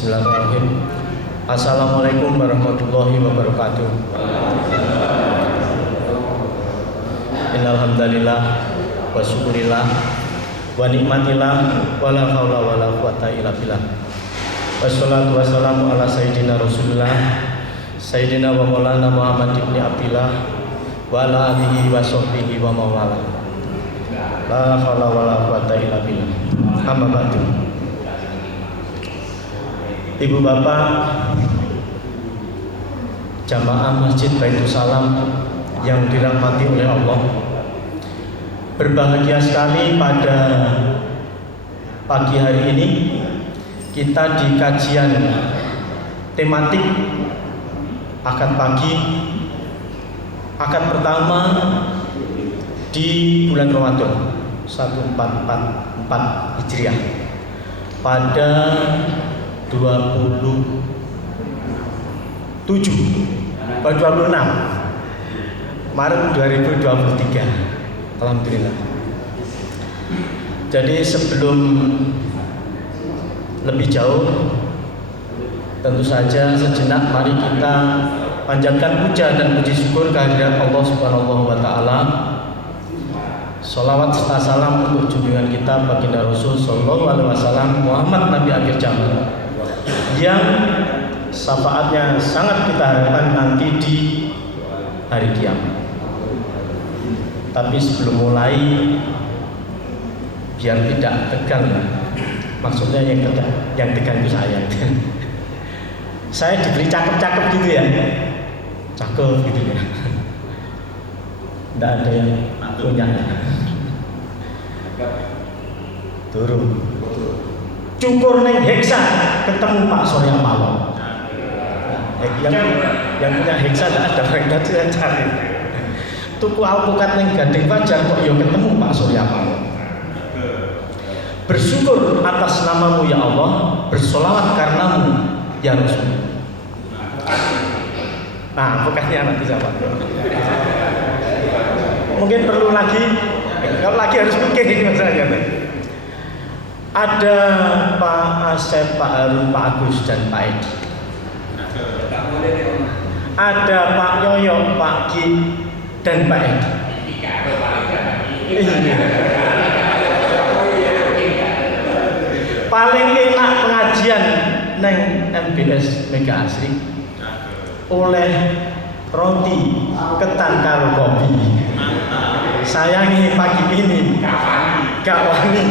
Bismillahirrahmanirrahim. Assalamualaikum warahmatullahi wabarakatuh. Innalhamdalillah wa syukurillah wa nikmatillah wa la haula wa la quwata illa billah. Wassalatu wassalamu ala sayyidina Rasulillah Sayyidina wa maulana Muhammad ibn Abdillah wa ala alihi wa sahbihi wa mawala. La haula wa la quwata illa billah. Amma ba'du. Ibu bapak jamaah Masjid Baitul Salam yang dirahmati oleh Allah, berbahagia sekali pada pagi hari ini kita di kajian tematik akad pagi, akad pertama di bulan Ramadan 1444 Hijriah pada 26 Maret 2023. Alhamdulillah. Jadi sebelum lebih jauh, tentu saja sejenak mari kita panjatkan puja dan puji syukur kehadirat Allah Subhanahu wa taala. Sholawat serta salam untuk junjungan kita baginda Rasul sallallahu alaihi wasallam, Muhammad Nabi akhir zaman, yang syafaatnya sangat kita harapkan nanti di hari kiamat. Tapi sebelum mulai, biar tidak tegang, maksudnya yang tegang itu saya. Saya diberi cakep-cakep gitu ya, cakep gitu ya. Tidak ada yang punya. Turun. Cukur neng heksa ketemu Pak Surya Paloh. Yang punya heksa tidak ada, mereka tidak cari. Tuku alpukat neng Gading Fajar kok yo ketemu Pak Surya Paloh. Bersyukur atas namamu ya Allah, bersolawat karenamu ya Rasul. Nah, bukannya nanti siapa? Mungkin perlu lagi, kalau lagi harus mikir ini masalahnya. Ada Pak Asep, Pak Harun, Pak Agus, dan Pak Edi. Ada Pak Yoyo, Pak Ki, dan Pak Edi. Paling enak pengajian neng MBS Mega Asri oleh roti ketan karo kopi. Sayangi pagi ini gak wani.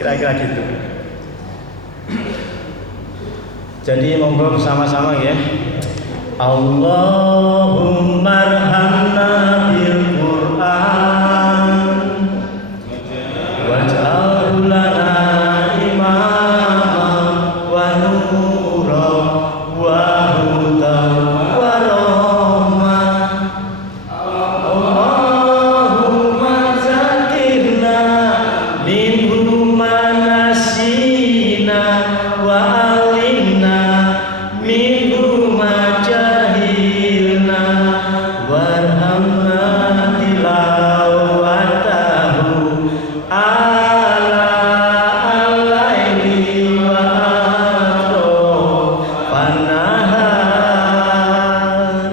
Kira-kira gitu. Jadi monggo bersama-sama ya. Allahumma arhamna bil Qur'an waj'alhu lana imama wa nura wa hudan wa rahmah. Allahumma zakirna minhu manasina wa alimna minhu ma jahilna warhamna tilawatahu ala alaili wa atrofannahar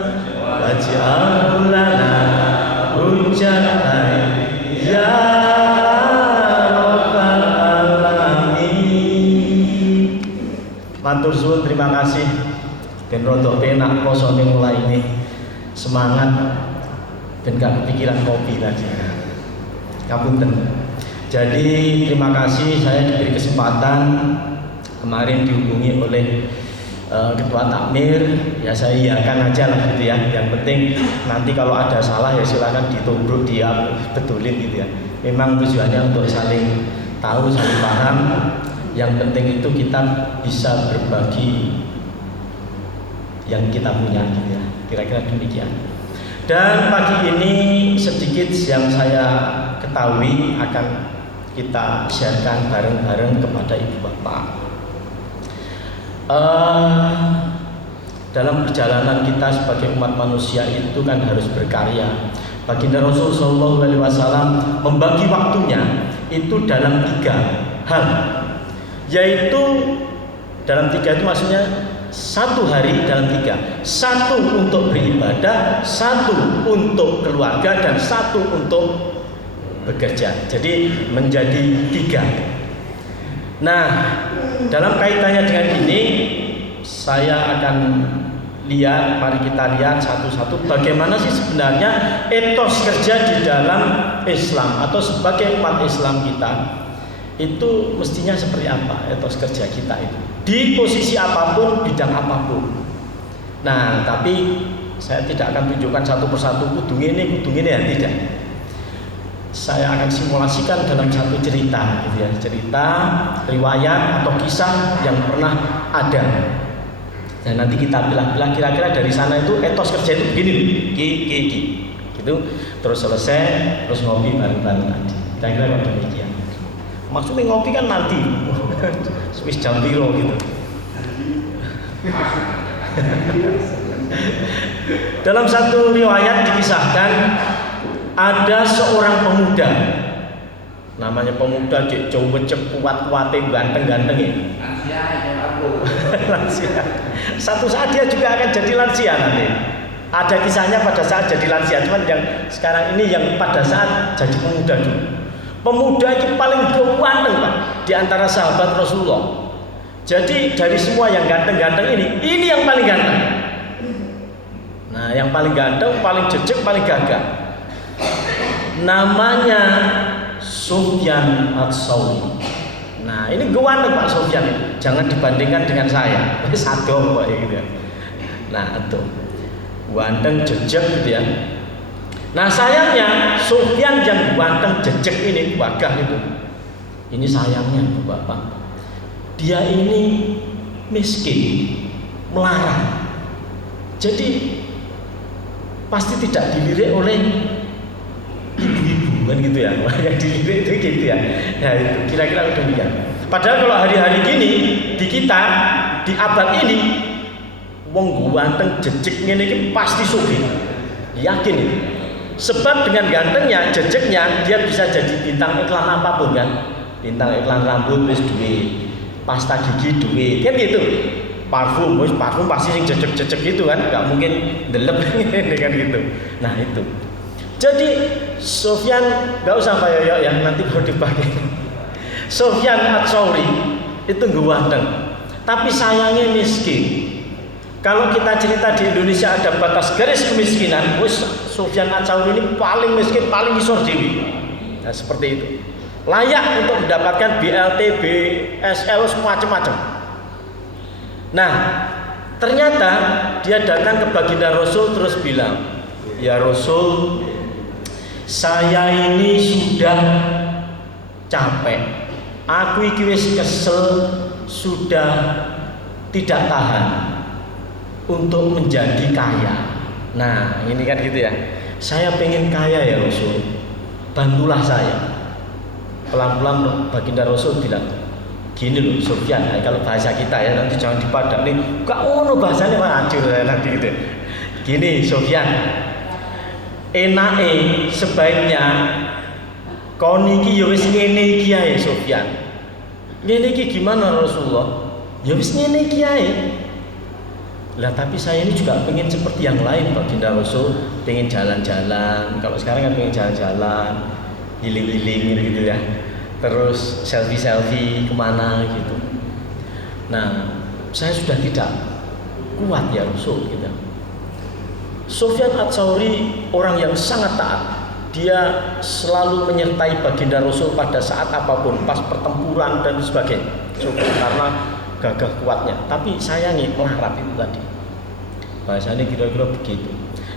waj'alhu lana hujjatan ya rabbal alamin. Matur suwun, terima kasih. Ben rodok penak posone mulai ini semangat dan gak kepikiran kopi tadi. Ngapunten. Jadi terima kasih saya diberi kesempatan kemarin dihubungi oleh ketua takmir, ya saya iakan aja lah gitu ya. Yang penting nanti kalau ada salah ya silakan ditubruk, dia betulin gitu ya. Memang tujuannya untuk saling tahu, saling paham. Yang penting itu kita bisa berbagi yang kita punya gitu ya. Kira-kira demikian. Dan pagi ini sedikit yang saya ketahui akan kita sharekan bareng-bareng kepada ibu bapak. Dalam perjalanan kita sebagai umat manusia itu kan harus berkarya. Baginda Rasul Shallallahu Alaihi Wasallam membagi waktunya itu dalam 3 hal, yaitu Dalam 3 itu maksudnya 1 hari dalam 3. 1 untuk beribadah, 1 untuk keluarga, dan 1 untuk bekerja. Jadi menjadi 3. Nah, dalam kaitannya dengan ini, saya akan mari kita lihat satu-satu bagaimana sih sebenarnya etos kerja di dalam Islam, atau sebagai umat Islam kita itu mestinya seperti apa etos kerja kita itu di posisi apapun, bidang apapun. Nah, tapi saya tidak akan tunjukkan satu persatu kudu ini ya, tidak. Saya akan simulasikan dalam satu cerita gitu ya, cerita, riwayat atau kisah yang pernah ada. Dan nanti kita pilah-pilah kira-kira dari sana itu etos kerja itu begini gitu. Terus selesai, terus ngopi bareng-bareng tadi. Kira-kira demikian. Maksudnya ngopi kan nanti Swiss jam piro gitu. Dalam satu riwayat dikisahkan ada seorang pemuda, namanya pemuda cowok kuat-kuatnya, ganteng-ganteng ini. Lansia. Satu saat dia juga akan jadi lansia nanti. Ada kisahnya pada saat jadi lansia, cuman yang sekarang ini yang pada saat jadi pemuda dulu. Pemuda itu paling ganteng Pak di antara sahabat Rasulullah. Jadi dari semua yang ganteng-ganteng ini yang paling ganteng. Nah, yang paling ganteng, paling jejek, paling gagah. Namanya Sufyan Ats-Tsauri. Nah, ini ganteng Pak Sufyan. Jangan dibandingkan dengan saya. Satu Pak gitu ya. Nah, itu ganteng, jejek gitu ya. Nah, sayangnya Sufyan yang ganteng jejek ini, gagah itu. Ini sayangnya Bapak. Dia ini miskin, melarat. Jadi pasti tidak dilirik oleh ibu-ibu kan gitu ya. Yang dilirik itu gitu ya. Nah, itu kira-kira demikian. Padahal kalau hari-hari gini di kita di abad ini wong ganteng jejek ini pasti sugih. Yakin itu. Sebab dengan gantengnya, jejeknya, dia bisa jadi bintang iklan apapun kan. Bintang iklan rambut wis duwe, pasta gigi duwe, kan gitu. Parfum pasti sing jejek-jejek gitu kan, nggak mungkin delep kan gitu. Nah itu. Jadi Sufyan, nggak usah Pak Yoyo ya, nanti mau dipakai. Sufyan Ats-Tsauri itu ganteng, tapi sayangnya miskin. Kalau kita cerita di Indonesia ada batas garis kemiskinan, Sufyan Ats-Tsauri ini paling miskin, paling isor dewi. Nah, seperti itu. Layak untuk mendapatkan BLT, BSL, macam-macam. Nah, ternyata dia datang ke baginda Rasul terus bilang, "Ya Rasul, saya ini sudah capek. Aku iki wis kesel, sudah tidak tahan untuk menjadi kaya." Nah, ini kan gitu ya. Saya pengen kaya ya Rasul. Bantulah saya. Pelan-pelan baginda Rasul bilang, "Gini loh Sufyan, kalau bahasa kita ya, nanti jangan dipadak nih. Gak ngono bahasanya mah acur nanti gitu. Gini Sufyan, enake sebaiknya kau niki ya wis ngene iki ae Sufyan. Ngene iki gimana Rasulullah? Ya wis ngene iki ae. Lah tapi saya ini juga pengen seperti yang lain baginda Rasul, pengen jalan-jalan. Kalau sekarang kan pengen jalan-jalan, healing-healing gitu ya. Terus selfie-selfie kemana gitu. Nah, saya sudah tidak kuat ya Rasul gitu. Sufyan Ats-Tsauri orang yang sangat taat. Dia selalu menyertai baginda Rasul pada saat apapun, pas pertempuran dan sebagainya. Karena gagah kuatnya, tapi sayangi melarat itu tadi. Bahasanya kira-kira begitu.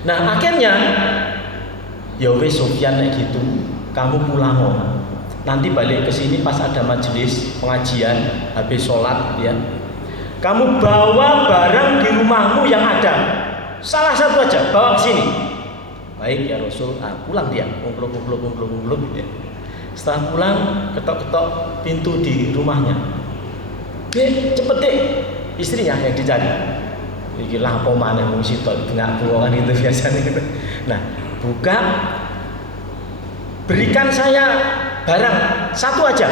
Nah, akhirnya ya wes Sufyan kayak gitu, kamu pulang nanti balik ke sini pas ada majelis pengajian habis sholat ya. Kamu bawa barang di rumahmu yang ada, salah satu aja bawa ke sini. Baik ya Rasul. Pulang dia, ngumpul ya. Setelah pulang, ketok-ketok pintu di rumahnya. Cepet deh, istrinya yang dicari. Iki lah apa maneh wong sitok bengak buangan itu biasanya gitu. Nah, buka, berikan saya barang satu aja.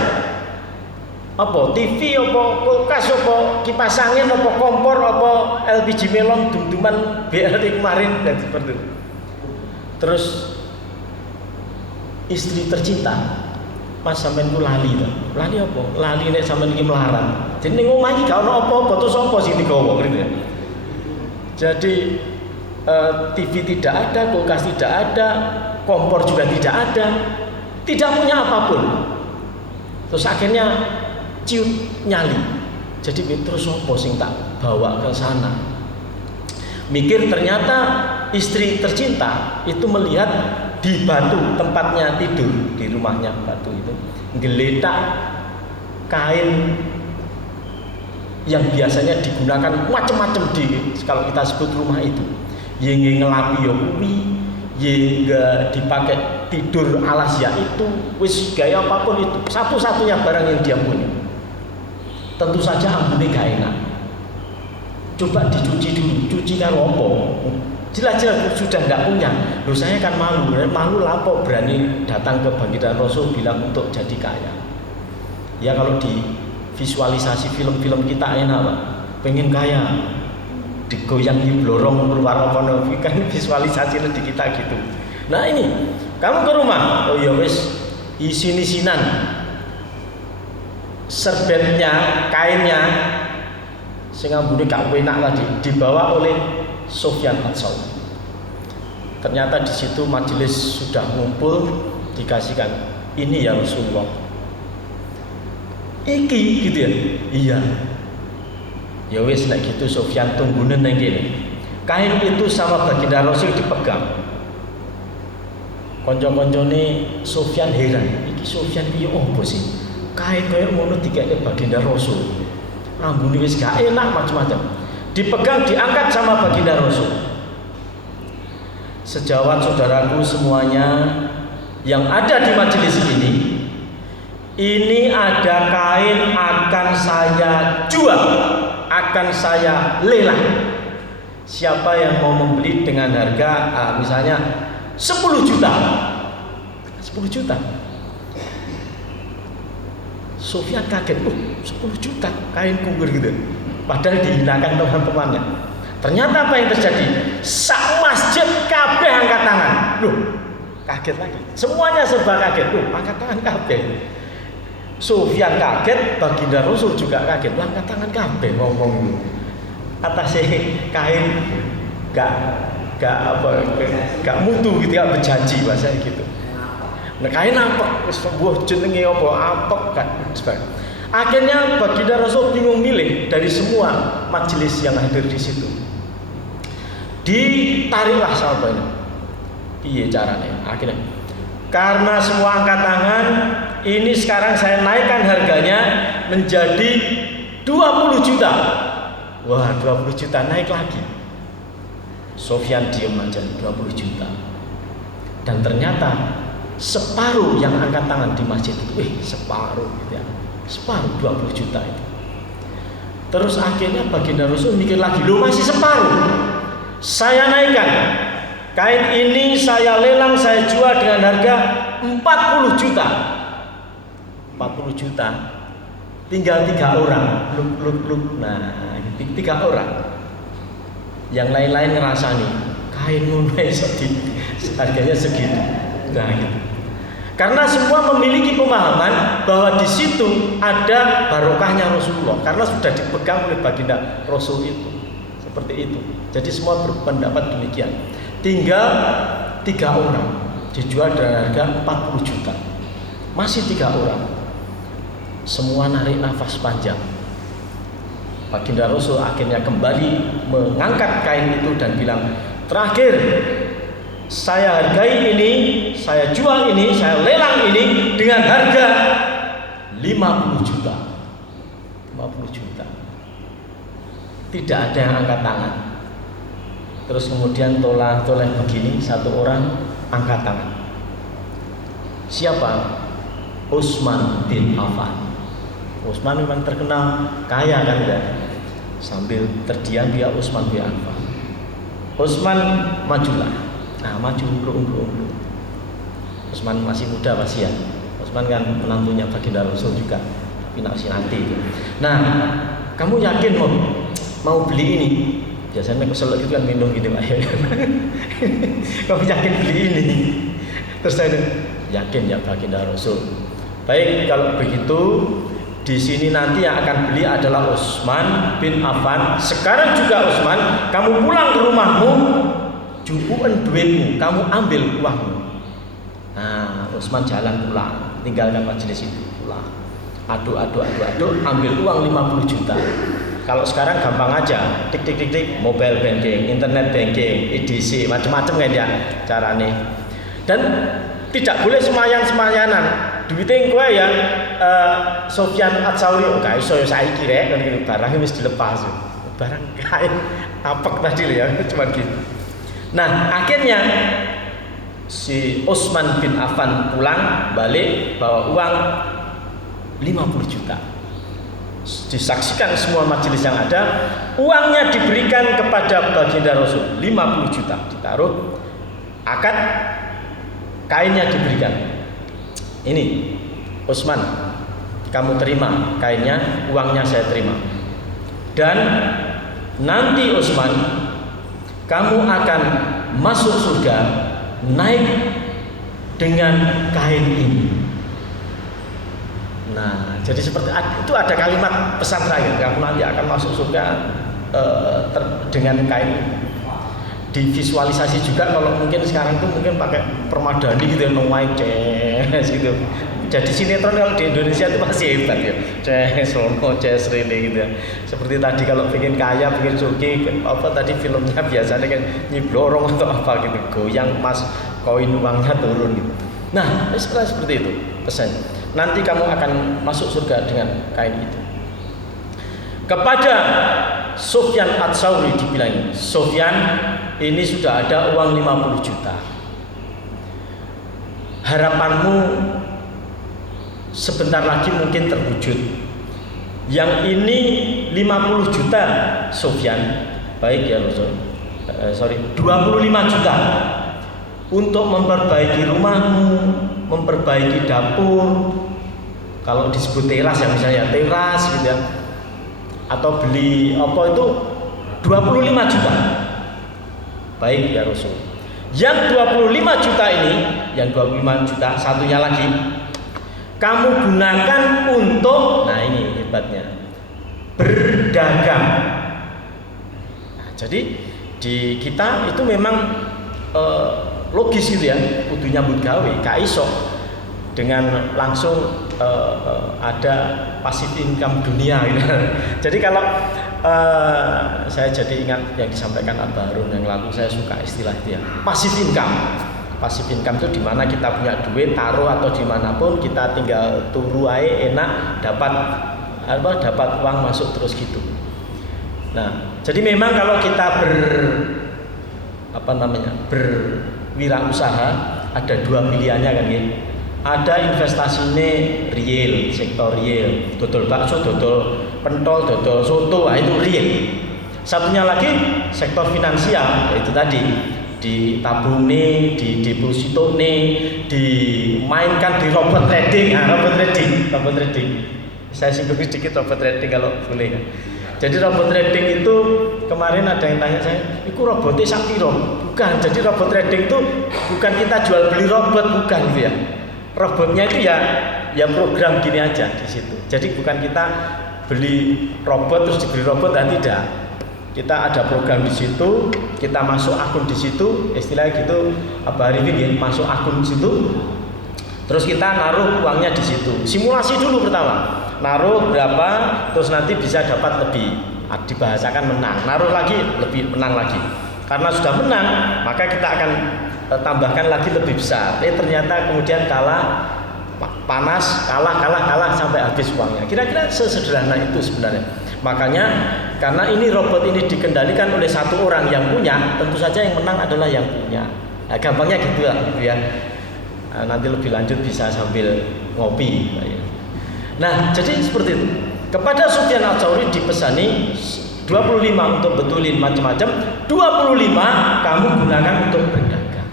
apa TV, apa kulkas, apa kipas angin, apa kompor, apa LPG melon, dum-duman BLT kemarin dan seperti itu. Terus istri tercinta, pas sampean ku lali to. Lali apa? Lali nek sampean iki melarat. Jadi ning omah iki gak ono apa-apa terus sapa sing digawa gitu ya. Jadi TV tidak ada, kulkas tidak ada, kompor juga tidak ada, tidak punya apapun. Terus akhirnya ciut nyali. Jadi terus apa sing tak bawa ke sana? Mikir ternyata istri tercinta itu melihat di batu tempatnya tidur di rumahnya batu itu geletak kain yang biasanya digunakan macam-macam di kalau kita sebut rumah itu. Yang ngelapi ya kuwi, yang dipakai tidur alas ya itu, wis gaya apapun itu, satu-satunya barang yang dia punya. Tentu saja ambune gak enak. Coba dicuci dulu, cuci karo apa? Jelas-jelas sudah nggak punya. Loh saya kan malu lapo berani datang ke Baginda Rasul bilang untuk jadi kaya. Ya kalau di visualisasi film-film kita enak Pak, pengen kaya, digoyang di blorong keluar kono kan visualisasi di kita gitu. Nah ini kamu ke rumah, oh ya wis isin-isinan serbetnya, kainnya sing ambune gak enak tadi dibawa oleh Sufyan Ats-Tsauri. Ternyata di situ majelis sudah ngumpul dikasihkan ini ya Rasulullah. Iki gitu ya. Iya. Ya wis nek gitu Sufyan tunggune nang kene. Kain itu sama Baginda Rasul dipegang. Kanca-kancane Sufyan heran. Iki Sufyan piye opo sih? Kain kaya ngono dikene Baginda Rasul. Ambune wis gak enak macam-macam. Dipegang diangkat sama Baginda Rasul. Sejawat saudaraku semuanya yang ada di majelis ini ada kain akan saya jual, akan saya lelang. Siapa yang mau membeli dengan harga misalnya 10 juta. 10 juta. Sufyan kaget, 10 juta kain kunggur gitu. Padahal dihinakan teman-temannya. Ternyata apa yang terjadi? Sak masjid kabeh angkat tangan. Loh, kaget lagi. Semuanya serba kaget. Loh, angkat tangan kabeh. Sufyan kaget, Baginda Rasul juga kaget. Angkat tangan kabeh ngomong. Atasnya kain gak mutu gitu ya, berjanji bahasa gitu. Nah, kain apa? Sebuah jenenge apa kan? Akhirnya Baginda Rasul bingung milih dari semua majelis yang hadir di situ. Ditariklah sama ini. Piye caranya? Akhirnya karena semua angkat tangan, ini sekarang saya naikkan harganya menjadi 20 juta. Wah, 20 juta naik lagi. Sufyan diem aja 20 juta. Dan ternyata separuh yang angkat tangan di masjid itu, separuh gitu ya. Separuh 20 juta itu. Terus akhirnya Baginda Rasul mikir lagi, loh masih separuh. Saya naikkan. Kain ini saya lelang, saya jual dengan harga 40 juta. 40 juta. Tinggal 3 orang. Luk. Nah, 3 orang. Yang lain-lain ngerasani. Kain ngono harganya segitu. Nah, gitu. Karena semua memiliki pemahaman bahwa di situ ada barokahnya Rasulullah karena sudah dipegang oleh Baginda Rasul itu. Seperti itu. Jadi semua berpendapat demikian. Tinggal 3 orang dijual dengan harga 40 juta. Masih 3 orang. Semua narik nafas panjang. Baginda Rasul akhirnya kembali mengangkat kain itu dan bilang, terakhir saya hargai ini, saya jual ini, saya lelang ini dengan harga 50 juta. 50 juta. Tidak ada yang angkat tangan. Terus kemudian toleh begini, satu orang angkat tangan. Siapa? Utsman bin Affan. Utsman memang terkenal kaya kan ya. Sambil terdiam dia Utsman bin Affan. Utsman majulah. Nah, maju umroh. Utsman masih muda masih ya. Utsman kan menantunya Baginda Rasul juga. nanti itu. Nah, kamu yakin mau beli ini? Biasanya kesel gitu kan minum gitu Pak. Kamu yakin beli ini? Terus saya yakin ya baginda Rasul. Baik, kalau begitu di sini nanti yang akan beli adalah Utsman bin Affan. Sekarang juga Utsman, kamu pulang ke rumahmu, jupuen duitmu, kamu ambil uangmu. Nah, Utsman jalan pulang, tinggalkan majelis itu, pulang. Aduk, ambil uang 50 juta. Kalau sekarang gampang aja, tik, mobile banking, internet banking, EDC, macam-macam kan ya caranya. Dan tidak boleh semayan-semayanan. Duitnya gue ya Sofyan Ats-Tsauri gak iso saiki rek kan gitu, barangnya wis dilepas. Barang kain apek tadi ya, cuma gitu. Nah, akhirnya si Utsman bin Affan pulang balik bawa uang 50 juta. Disaksikan semua majelis yang ada, uangnya diberikan kepada baginda Rasul 50 juta, ditaruh akad, kainnya diberikan. Ini Utsman, kamu terima kainnya, uangnya saya terima. Dan nanti Utsman, kamu akan masuk surga naik dengan kain ini. Nah, jadi seperti itu ada kalimat pesan terakhir, kamu nanti akan masuk surga dengan kain. Divisualisasi juga kalau mungkin sekarang itu mungkin pakai permadani gitu ya, white jazz gitu. Jadi sinetron kalau di Indonesia itu masih hebat ya, jazz, lono, jazz ini gitu ya. Seperti tadi kalau pengen kaya, pengen sugih, apa tadi filmnya biasanya kan nyiblorong atau apa gitu, goyang pas koin uangnya turun gitu. Nah, seperti itu pesan. Nanti kamu akan masuk surga dengan kain itu. Kepada Sofyan Ats-Tsauri dibilang, Sofyan, ini sudah ada uang 50 juta. Harapanmu sebentar lagi mungkin terwujud. Yang ini 50 juta, Sofyan. Baik ya Rasul. 25 juta untuk memperbaiki rumahmu, memperbaiki dapur. Kalau disebut teras ya, misalnya teras gitu ya. Atau beli apa itu 25 juta. Baik ya Rasul. Yang 25 juta ini, yang 25 juta satunya lagi kamu gunakan untuk, nah ini hebatnya, berdagang. Nah, jadi di kita itu memang logis gitu ya, kudu nyambut gawe, gak iso dengan langsung ada passive income dunia gitu. Jadi kalau saya jadi ingat yang disampaikan Abah Harun yang lalu, saya suka istilah itu ya, passive income. Passive income itu dimana kita punya duit, taruh atau dimanapun kita tinggal turu aja enak, dapat uang masuk terus gitu. Nah, jadi memang kalau kita berwirausaha ada dua pilihannya kan ya. Ada investasinya real, sektor real, dodol bakso, dodol pentol, dodol soto, itu real. Satunya lagi sektor finansial, itu tadi ditabung nih, di deposito nih, dimainkan di robot trading. Robot trading. Saya singgung sedikit robot trading kalau boleh. Jadi robot trading itu kemarin ada yang tanya saya, itu robotnya sak piro? Bukan. Jadi robot trading itu bukan kita jual beli robot, bukan gitu ya. Robotnya itu ya program gini aja di situ. Jadi bukan kita beli robot terus dibeli robot, dan tidak. Kita ada program di situ, kita masuk akun di situ, istilahnya gitu, Abah Arifin ya, masuk akun di situ. Terus kita naruh uangnya di situ. Simulasi dulu pertama. Naruh berapa, terus nanti bisa dapat lebih. Dibahasakan menang. Naruh lagi, lebih menang lagi. Karena sudah menang, maka kita akan tambahkan lagi lebih besar. Ternyata kemudian kalah, panas, kalah sampai habis uangnya. Kira-kira sesederhana itu sebenarnya. Makanya karena ini robot ini dikendalikan oleh satu orang yang punya, tentu saja yang menang adalah yang punya. Nah, gampangnya gitu lah, gitu ya. Nanti lebih lanjut bisa sambil ngopi. Nah, jadi seperti itu. Kepada Sufyan Ats-Tsauri dipesani 25 untuk betulin macam-macam, 25 kamu gunakan untuk berdagang.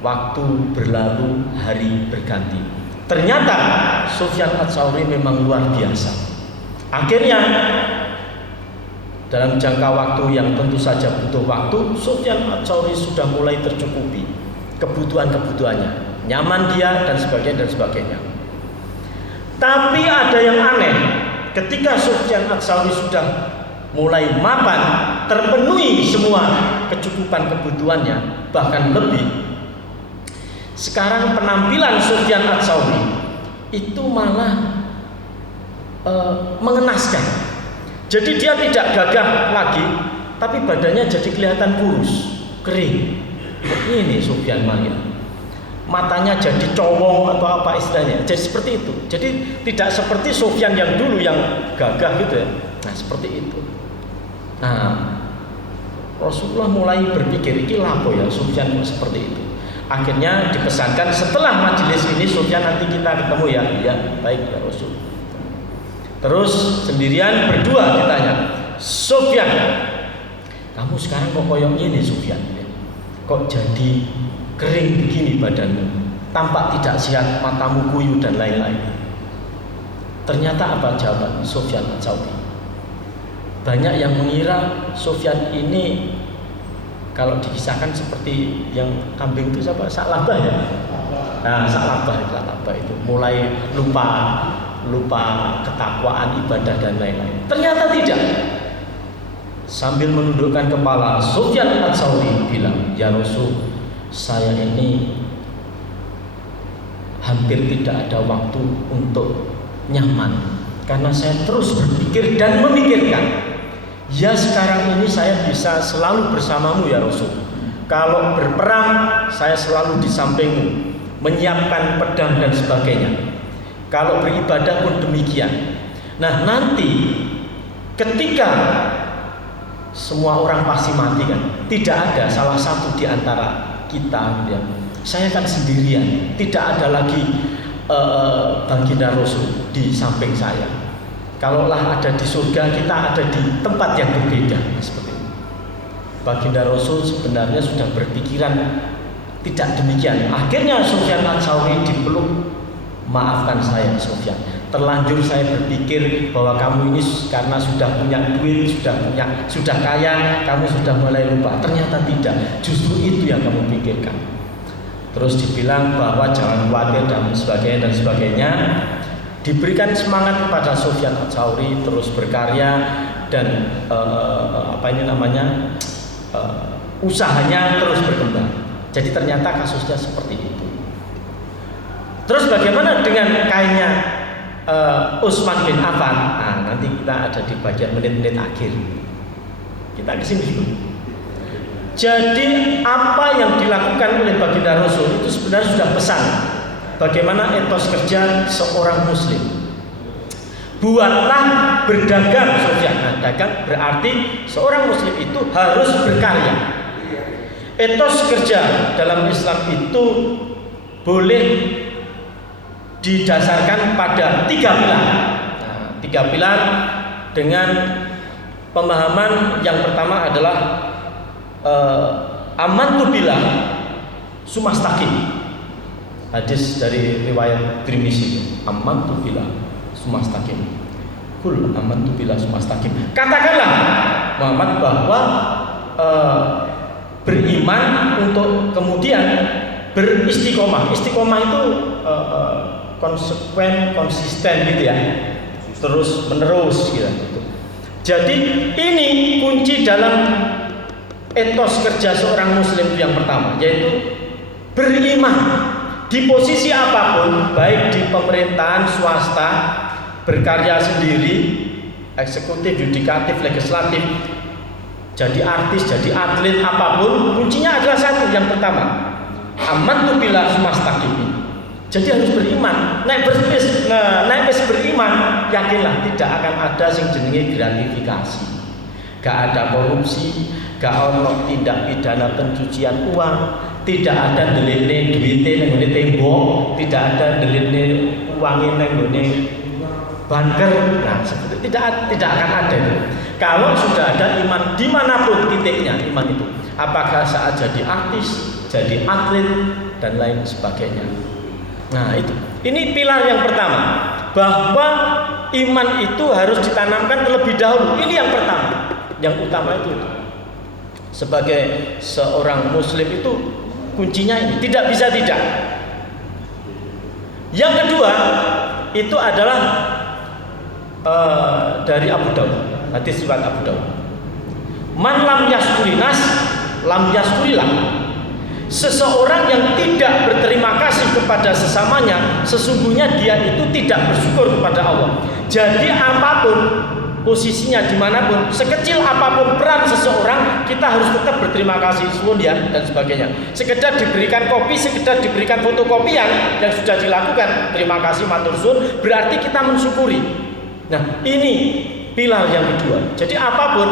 Waktu berlalu, hari berganti. Ternyata Sufyan Ats-Tsauri memang luar biasa. Akhirnya dalam jangka waktu yang tentu saja butuh waktu, Sufyan Ats-Tsauri sudah mulai tercukupi kebutuhan-kebutuhannya, nyaman dia dan sebagainya. Tapi ada yang aneh, ketika Sufyan Ats-Tsauri sudah mulai mapan, terpenuhi semua kecukupan kebutuhannya, bahkan lebih. Sekarang penampilan Sufyan Ats-Tsauri itu malah mengenaskan. Jadi dia tidak gagah lagi, tapi badannya jadi kelihatan kurus, kering. Ini Sufyan Maria. Matanya jadi cowong atau apa istilahnya. Jadi seperti itu. Jadi tidak seperti Sufyan yang dulu yang gagah gitu ya. Nah, seperti itu. Nah, Rasulullah mulai berpikir, ini lapo ya Sufyan seperti itu. Akhirnya dipesankan setelah majelis ini, Sufyan nanti kita ketemu ya. Iya, baik ya Rasul. Terus sendirian berdua ditanya, Sufyan, kamu sekarang kok koyok ini Sufyan? Kok jadi kering begini badanmu? Tampak tidak sehat, matamu kuyu dan lain-lain. Ternyata apa jawaban Sufyan Ats-Tsauri? Banyak yang mengira Sufyan ini kalau dikisahkan seperti yang kambing itu siapa? Sa'labah ya? Nah, Sa'labah itu mulai lupa ketakwaan, ibadah dan lain-lain. Ternyata tidak. Sambil menundukkan kepala, Sufyan Ats-Tsauri bilang, ya Rasul, saya ini hampir tidak ada waktu untuk nyaman, karena saya terus berpikir dan memikirkan. Ya sekarang ini saya bisa selalu bersamamu ya Rasul. Kalau berperang saya selalu di sampingmu, menyiapkan pedang dan sebagainya. Kalau beribadah pun demikian. Nah nanti ketika semua orang pasti mati kan, tidak ada salah satu di antara kita ya, saya kan sendirian, tidak ada lagi baginda Rasul di samping saya. Kalaulah ada di surga, kita ada di tempat yang berbeda. Seperti itu. Baginda Rasul sebenarnya sudah berpikiran tidak demikian. Akhirnya Sufyan Ats-Tsauri dipeluk, maafkan saya Sufyan, terlanjur saya berpikir bahwa kamu ini karena sudah punya duit, sudah kaya, kamu sudah mulai lupa. Ternyata tidak, justru itu yang kamu pikirkan. Terus dibilang bahwa jangan khawatir dan sebagainya. Diberikan semangat kepada Sufyan Ats-Tsauri terus berkarya dan usahanya terus berkembang. Jadi ternyata kasusnya seperti itu. Terus bagaimana dengan kainnya Utsman bin Affan? Nah, nanti kita ada di bagian menit-menit akhir. Kita kesini dulu. Jadi apa yang dilakukan oleh baginda Rasul itu sebenarnya sudah pesan. Bagaimana etos kerja seorang muslim. Buatlah berdagang Sufyan. Nah, dagang berarti seorang muslim itu harus berkarya. Etos kerja dalam Islam itu boleh didasarkan pada 3 pilar. Nah, 3 pilar dengan pemahaman yang pertama adalah amantu billah sumastaqim. Hadis dari riwayat Tirmizi, amantu billah sumastaqim. Kul amantu billah sumastaqim. Katakanlah Muhammad bahwa beriman untuk kemudian beristiqomah. Istiqomah itu konsisten gitu ya, terus menerus gitu. Jadi ini kunci dalam etos kerja seorang muslim yang pertama, yaitu beriman di posisi apapun, baik di pemerintahan, swasta, berkarya sendiri, eksekutif, yudikatif, legislatif, jadi artis, jadi atlet, apapun, kuncinya adalah satu, yang pertama, amantu billah sumastaqim. Jadi harus beriman. Nek beriman, yakinlah tidak akan ada sing jenenge gratifikasi. Gak ada korupsi, gak ono tindak pidana pencucian uang, tidak ada ndelene duwite nang ngene tembok, tidak ada ndelene uange nang ngene banker. Nah, seperti tidak akan ada itu. Kalau sudah ada iman dimanapun titiknya iman itu, apakah saat jadi artis, jadi atlet dan lain sebagainya. Nah itu, ini pilar yang pertama, bahwa iman itu harus ditanamkan terlebih dahulu. Ini yang pertama, yang utama itu. Sebagai seorang muslim itu kuncinya ini, tidak bisa tidak. Yang kedua itu adalah dari Abu Daud, hadis riwayat Abu Daud. Man lam yaskurinas lam yaskurillah. Seseorang yang tidak berterima kasih kepada sesamanya, sesungguhnya dia itu tidak bersyukur kepada Allah. Jadi apapun posisinya, dimanapun, sekecil apapun peran seseorang, kita harus tetap berterima kasih, suwun ya, dan sebagainya. Sekedar diberikan kopi, sekedar diberikan fotokopian yang sudah dilakukan, terima kasih matur suwun, berarti kita mensyukuri. Nah ini pilar yang kedua. Jadi apapun,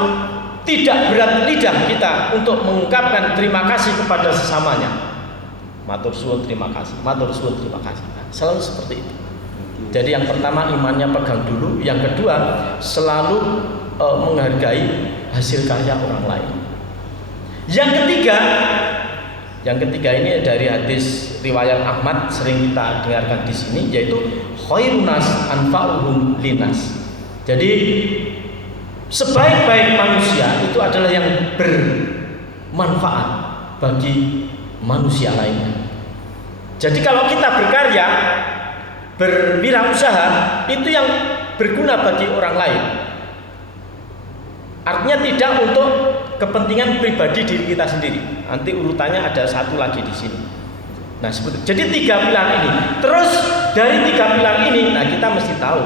tidak berat lidah kita untuk mengungkapkan terima kasih kepada sesamanya. Matur suwun terima kasih, matur suwun terima kasih. Nah, selalu seperti itu. Jadi yang pertama imannya pegang dulu, yang kedua selalu menghargai hasil karya orang lain. Yang ketiga ini dari hadis riwayat Ahmad, sering kita dengarkan di sini, yaitu khairun nas anfa'uhum linas. Jadi sebaik-baik manusia itu adalah yang bermanfaat bagi manusia lainnya. Jadi kalau kita berkarya, berwirausaha, itu yang berguna bagi orang lain. Artinya tidak untuk kepentingan pribadi diri kita sendiri. Nanti urutannya ada satu lagi di sini. Nah, seperti jadi 3 pilar ini. Terus dari 3 pilar ini, nah kita mesti tahu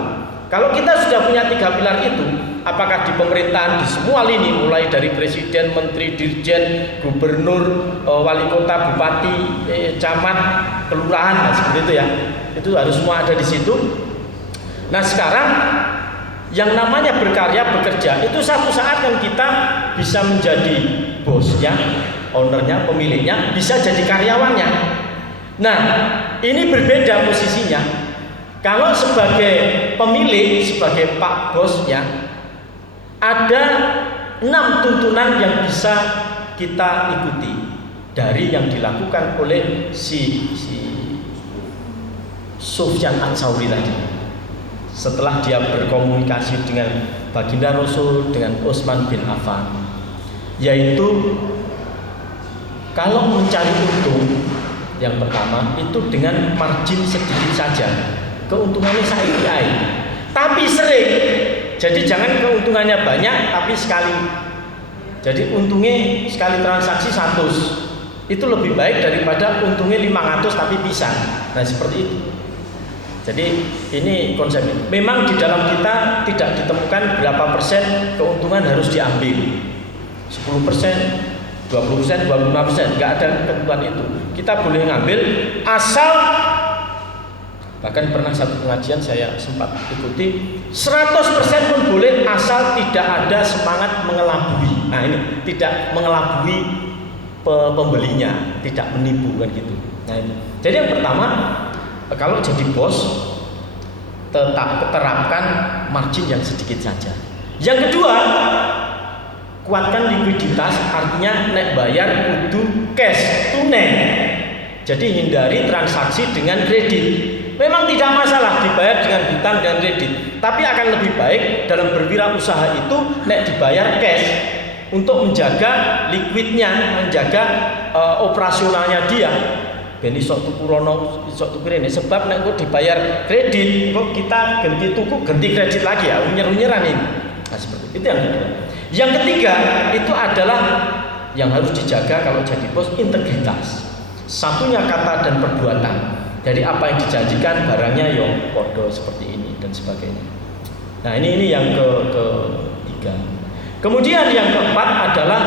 kalau kita sudah punya 3 pilar itu, apakah di pemerintahan di semua lini, mulai dari presiden, menteri, dirjen, gubernur, wali kota, bupati, camat, kelurahan, nah seperti itu ya. Itu harus semua ada di situ. Nah sekarang yang namanya berkarya, bekerja, itu satu saat kan kita bisa menjadi bosnya, ownernya, pemiliknya, bisa jadi karyawannya. Nah ini berbeda posisinya. Kalau sebagai pemilik, sebagai pak bosnya, ada 6 tuntunan yang bisa kita ikuti dari yang dilakukan oleh si Sufyan Ats-Tsauri tadi. Setelah dia berkomunikasi dengan baginda Rasul, dengan Utsman bin Affan, yaitu kalau mencari untung, yang pertama itu dengan margin sedikit saja, keuntungannya saya tapi sering. Jadi jangan keuntungannya banyak tapi sekali. Jadi untungnya sekali transaksi 100 itu lebih baik daripada untungnya 500 tapi pisah. Nah seperti itu. Jadi ini konsepnya. Memang di dalam kita tidak ditemukan berapa persen keuntungan harus diambil. 10%, 20%, 25%, nggak ada ketentuan itu. Kita boleh ngambil asal, bahkan pernah satu pengajian saya sempat ikuti, 100% pun boleh asal tidak ada semangat mengelabui. Nah ini tidak mengelabui pembelinya, tidak menipu kan gitu. Nah ini. Jadi yang pertama, kalau jadi bos tetap terapkan margin yang sedikit saja. Yang kedua, kuatkan likuiditas, artinya nek bayar kudu cash, tunai. Jadi hindari transaksi dengan kredit. Memang tidak masalah dibayar dengan hutang dan kredit, tapi akan lebih baik dalam berwirausaha itu nek dibayar cash untuk menjaga liquidnya, menjaga operasionalnya dia. Ben iso tuku rono, iso tuku rene, sebab nek kok dibayar kredit, kok kita ganti tuku, ganti kredit lagi ya, unyer-unyeran ini. Nah, seperti itu yang kedua. Yang ketiga itu adalah yang harus dijaga kalau jadi bos, integritas. Satunya kata dan perbuatan. Jadi apa yang dijanjikan barangnya yo podo seperti ini dan sebagainya. Nah ini yang ketiga. Kemudian yang keempat adalah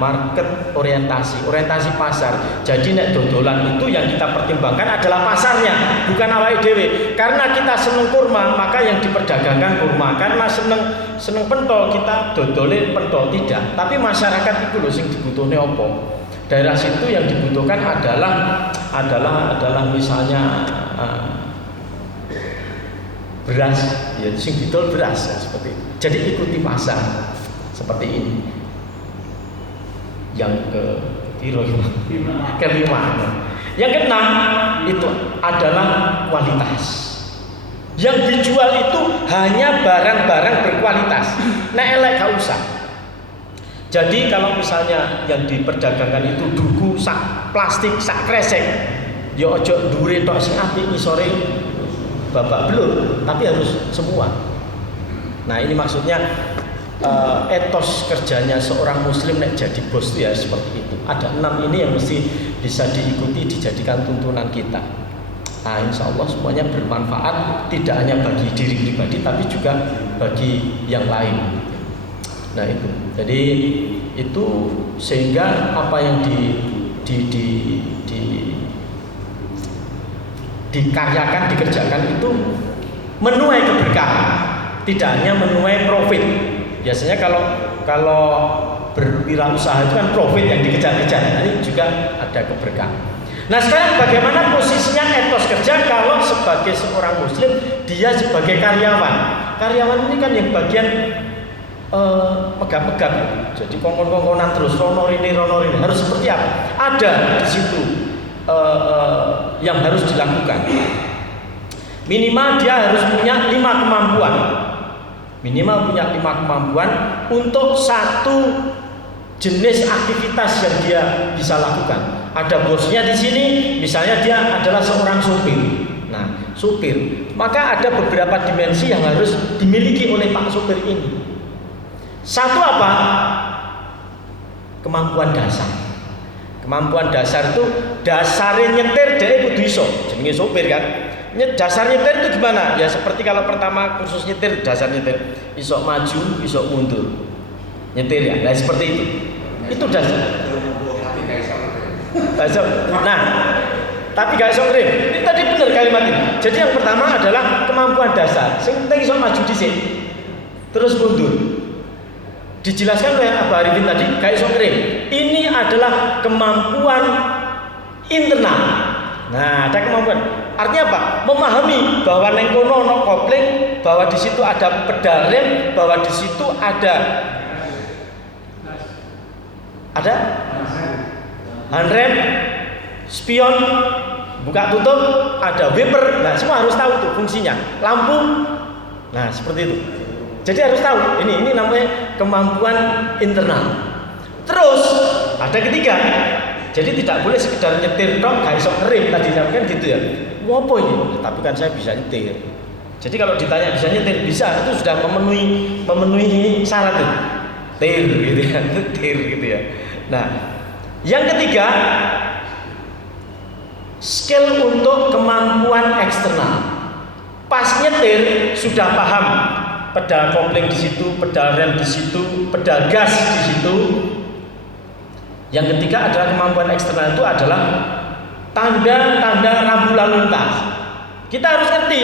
market orientasi pasar. Jadi nek dodolan itu yang kita pertimbangkan adalah pasarnya, bukan awake dhewe. Karena kita seneng kurma, maka yang diperdagangkan kurma. Karena seneng pentol, kita dodole pentol tidak. Tapi masyarakat itu loh sing dibutuhne opo. Daerah situ yang dibutuhkan adalah misalnya beras, ya sing didol beras ya, seperti itu. Jadi ikuti pasar seperti ini. Yang kelima. Yang keenam itu adalah kualitas. Yang dijual itu hanya barang-barang berkualitas. Nek elek gak usah. Jadi kalau misalnya yang diperdagangkan itu duku, sak plastik, sak kresek, ya ojo ndure tok sing apik ngisore babak belur, tapi harus semua. Nah, ini maksudnya etos kerjanya seorang muslim nek jadi bos itu ya seperti itu. Ada 6 ini yang mesti bisa diikuti, dijadikan tuntunan kita. Nah, insya Allah semuanya bermanfaat, tidak hanya bagi diri pribadi tapi juga bagi yang lain. Nah itu, jadi itu sehingga apa yang dikaryakan, dikerjakan itu menuai keberkahan, tidak hanya menuai profit. Biasanya kalau berwirausaha itu kan profit yang dikejar-kejar, ini juga ada keberkahan. Nah sekarang bagaimana posisinya etos kerja kalau sebagai seorang muslim dia sebagai karyawan? Karyawan ini kan yang bagian pegang-pegang, jadi kongkon-kongkonan terus, rono ini harus seperti apa? Ada di situ yang harus dilakukan. Minimal dia harus punya 5 kemampuan. Minimal punya 5 kemampuan untuk satu jenis aktivitas yang dia bisa lakukan. Ada bosnya di sini, misalnya dia adalah seorang supir. Nah, supir, maka ada beberapa dimensi yang harus dimiliki oleh Pak supir ini. Satu apa? Kemampuan dasar. Kemampuan dasar itu dasarnya nyetir dia kudu iso. Jenenge supir kan. Dasar nyetir itu gimana? Ya seperti kalau pertama kursus nyetir, dasar nyetir iso maju, iso mundur. Nyetir ya. Nah, seperti itu. Itu dasar. Nah, tapi gak iso ngerem. Ini tadi benar kalimat ini. Jadi yang pertama adalah kemampuan dasar. Sing penting iso maju dhisik. Terus mundur. Dijelaskan oleh Abah Arifin tadi, gak iso ngerem. Ini adalah kemampuan internal. Nah, ada kemampuan. Artinya apa? Memahami bahwa neng kono ono kopling, bahwa di situ ada pedal rem, bahwa di situ ada handrem, spion, buka tutup, ada wiper. Nah, semua harus tahu tuh fungsinya. Lampu. Nah, seperti itu. Jadi harus tahu. Ini namanya kemampuan internal. Terus ada ketiga. Jadi tidak boleh sekedar nyetir tok, gak iso ngerem tadi kan gitu ya. Ngopo ini? Tapi kan saya bisa nyetir. Jadi kalau ditanya bisa nyetir, bisa. Itu sudah memenuhi syarat itu. Tir gitu ya, tir gitu ya. Nah, yang ketiga, skill untuk kemampuan eksternal. Pas nyetir sudah paham pedal kopling di situ, pedal rem di situ, pedal gas di situ. Yang ketiga adalah kemampuan eksternal, itu adalah tanda-tanda rambu lalu lintas. Kita harus ngerti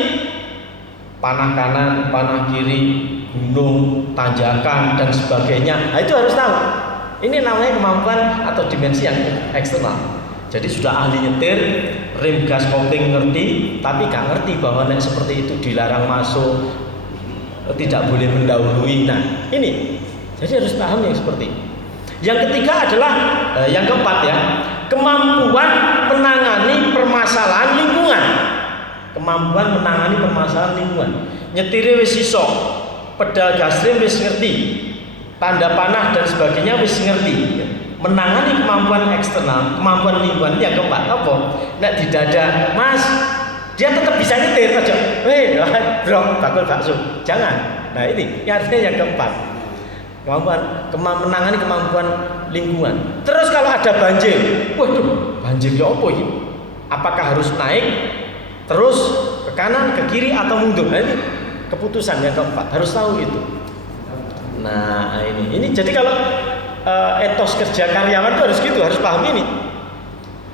panah kanan, panah kiri, gunung, tanjakan dan sebagainya. Nah, itu harus tahu. Ini namanya kemampuan atau dimensi yang eksternal. Jadi sudah ahli nyetir, rem gas kopling ngerti, tapi gak ngerti bahwa seperti itu dilarang masuk, tidak boleh mendahului. Nah, ini. Jadi harus paham yang seperti ini. Yang ketiga adalah yang keempat ya, kemampuan menangani permasalahan lingkungan. Kemampuan menangani permasalahan lingkungan. Nyetire wis iso, pedal gas rem wis ngerti, tanda panah dan sebagainya wis ngerti. Menangani kemampuan eksternal, kemampuan lingkungan yang keempat apa? Nek di dada, Mas, dia tetap bisa nyetir aja. Bro, bakul bakso. Jangan. Nah, ini artinya yang keempat. Menangani kemampuan lingkungan. Terus kalau ada banjir, waduh, banjir ya apa ini? Apakah harus naik terus ke kanan, ke kiri atau mundur? Nah, ini keputusan yang keempat, harus tahu itu. Nah, ini jadi kalau etos kerja karyawan itu harus gitu, harus paham ini.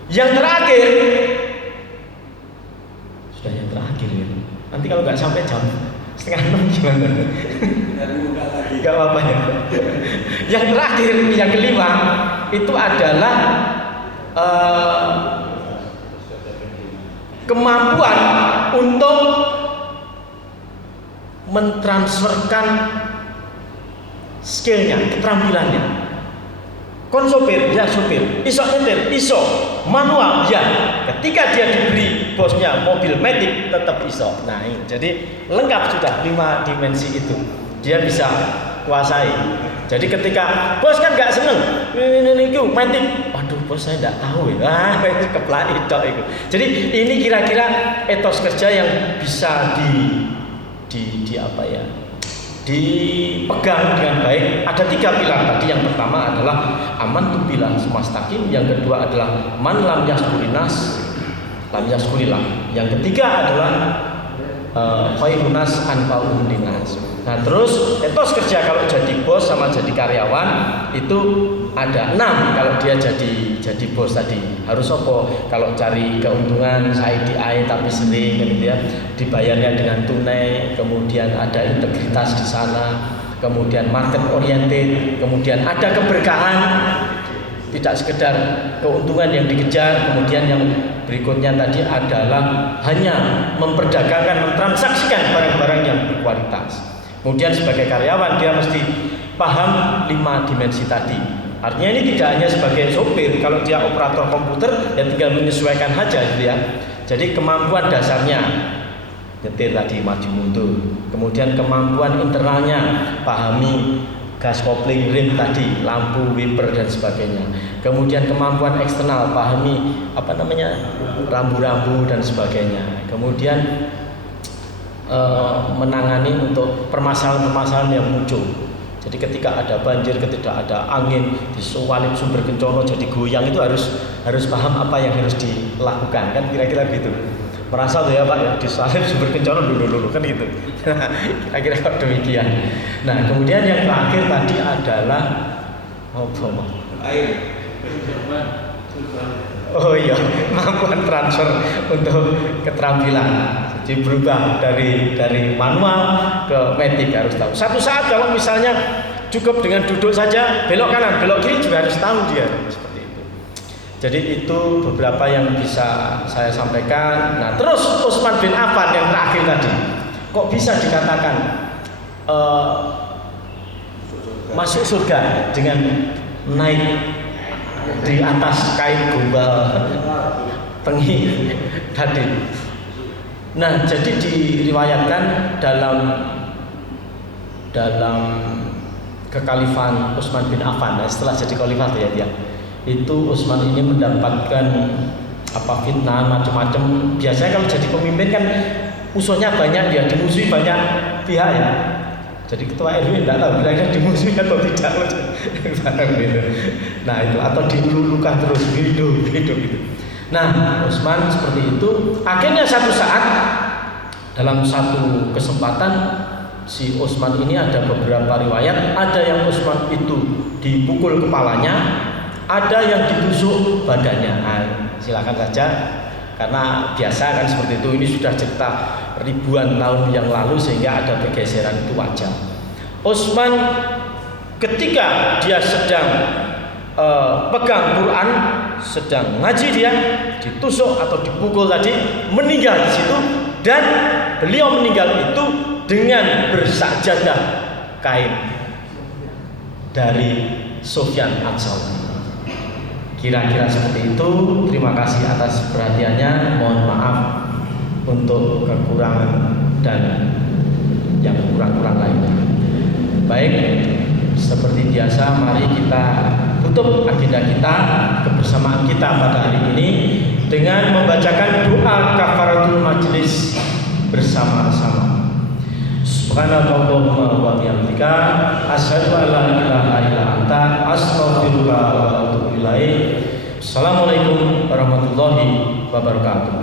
Yang terakhir, sudah yang terakhir ya. Nanti kalau nggak sampai jam 5:30 gimana? Gak apa-apa ya. Yang terakhir, yang kelima itu adalah kemampuan untuk mentransferkan skillnya, keterampilannya. Kon sopir, ya sopir, iso nyetir, iso. manual, ya. Ketika dia diberi bosnya mobil matic tetap iso. Nah, ini. Jadi lengkap sudah 5 dimensi itu. Dia bisa kuasai. Jadi ketika bos kan nggak seneng, ini matic, waduh bos saya nggak tahu ya, itu keplak itu. Jadi ini kira-kira etos kerja yang bisa di apa ya, dipegang dengan baik. Ada 3 pilar tadi. Yang pertama adalah aman tu bilah semastaqim, yang kedua adalah man lam yaskurinas lam yaskurillah, yang ketiga adalah khairunas anfa'uhum linnas. Nah, terus etos kerja kalau jadi bos sama jadi karyawan itu ada 6. Kalau dia jadi bos tadi harus apa? Kalau cari keuntungan SIDI tapi sering gitu ya, dibayarnya dengan tunai, kemudian ada integritas di sana, kemudian market oriented, kemudian ada keberkahan, tidak sekedar keuntungan yang dikejar. Kemudian yang berikutnya tadi adalah hanya memperdagangkan, mentransaksikan barang-barang yang berkualitas. Kemudian sebagai karyawan dia mesti paham 5 dimensi tadi. Artinya ini tidak hanya sebagai sopir, kalau dia operator komputer ya tinggal menyesuaikan saja gitu ya. Jadi kemampuan dasarnya nyetir tadi maju mundur, kemudian kemampuan internalnya pahami gas kopling, rem tadi, lampu, wiper dan sebagainya. Kemudian kemampuan eksternal pahami rambu-rambu dan sebagainya. Kemudian menangani untuk permasalahan-permasalahan yang muncul. Jadi ketika ada banjir, ketika ada angin, disualip sumber kencono jadi goyang, itu harus paham apa yang harus dilakukan, kan kira-kira gitu. Merasa tuh ya Pak ya, disualip sumber kencono dulu kan gitu. Kira-kira demikian. Nah, kemudian yang terakhir tadi adalah air. Oh iya, kemampuan transfer untuk keterampilan. Jadi berubah dari manual ke matic, harus tahu. Satu saat kalau misalnya cukup dengan duduk saja, belok kanan, belok kiri juga harus tahu dia. Seperti itu. Jadi itu beberapa yang bisa saya sampaikan. Nah, terus Utsman bin Affan yang terakhir tadi, kok bisa dikatakan masuk surga dengan naik di atas kain gombal tengi tadi. Nah, jadi diriwayatkan dalam kekhalifahan Utsman bin Affan. Nah, setelah jadi khalifah ya dia, itu Utsman ini mendapatkan fitnah macam-macam. Biasanya kalau jadi pemimpin kan musuhnya banyak, dia dimusuhi banyak pihak ya. Jadi ketua RW tidak tahu kira-kira dimusuhi atau tidak. Nah itu, atau dilulukan terus hidup gitu. Nah, Utsman seperti itu. Akhirnya satu saat dalam satu kesempatan si Utsman ini ada beberapa riwayat, ada yang Utsman itu dipukul kepalanya, ada yang ditusuk badannya. Nah, silakan saja, karena biasa kan seperti itu. Ini sudah cerita ribuan tahun yang lalu sehingga ada pergeseran, itu wajar. Utsman ketika dia sedang pegang Quran, sedang ngaji, dia ditusuk atau dipukul tadi, meninggal di situ, dan beliau meninggal itu dengan bersajadah kain dari Sufyan Ats-Tsauri. Kira-kira seperti itu. Terima kasih atas perhatiannya. Mohon maaf untuk kekurangan dan yang kurang-kurang lainnya. Baik, seperti biasa mari kita tutup agenda kita, kebersamaan kita pada hari ini dengan membacakan doa kafaratul majlis bersama-sama. Subhanallahumma wa bihamdika asyhadu an la ilaha illa anta astaghfiruka wa atubu ilaik. Assalamualaikum warahmatullahi wabarakatuh.